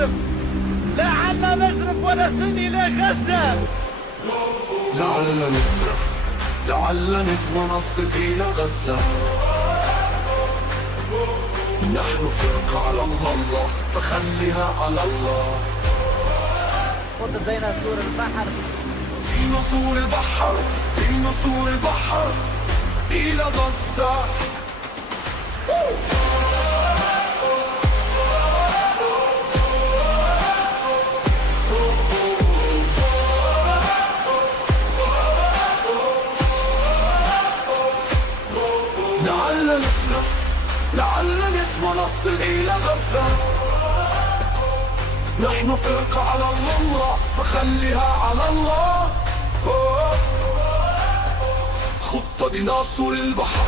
نصرف، لعلنا نصرف ونصل إلى غزة. لعلنا نصرف، لعلنا ونصل إلى غزة. نحن فرقة على الله، فخليها على الله. خذ بين سور البحر، في نصور البحر، في نصور البحر إلى غزة. لعلنا نصرف، لعلنا ونصل إلى غزة. نحن فرقة على الله، فخليها على الله. خطة ديناصور البحر،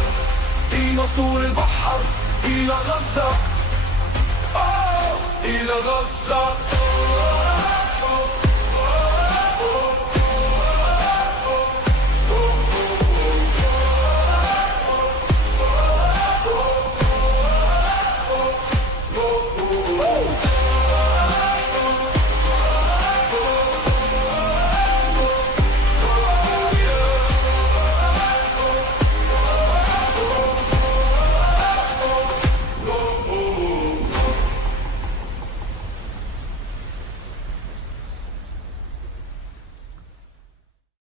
ديناصور البحر إلى غزة. إلى غزة.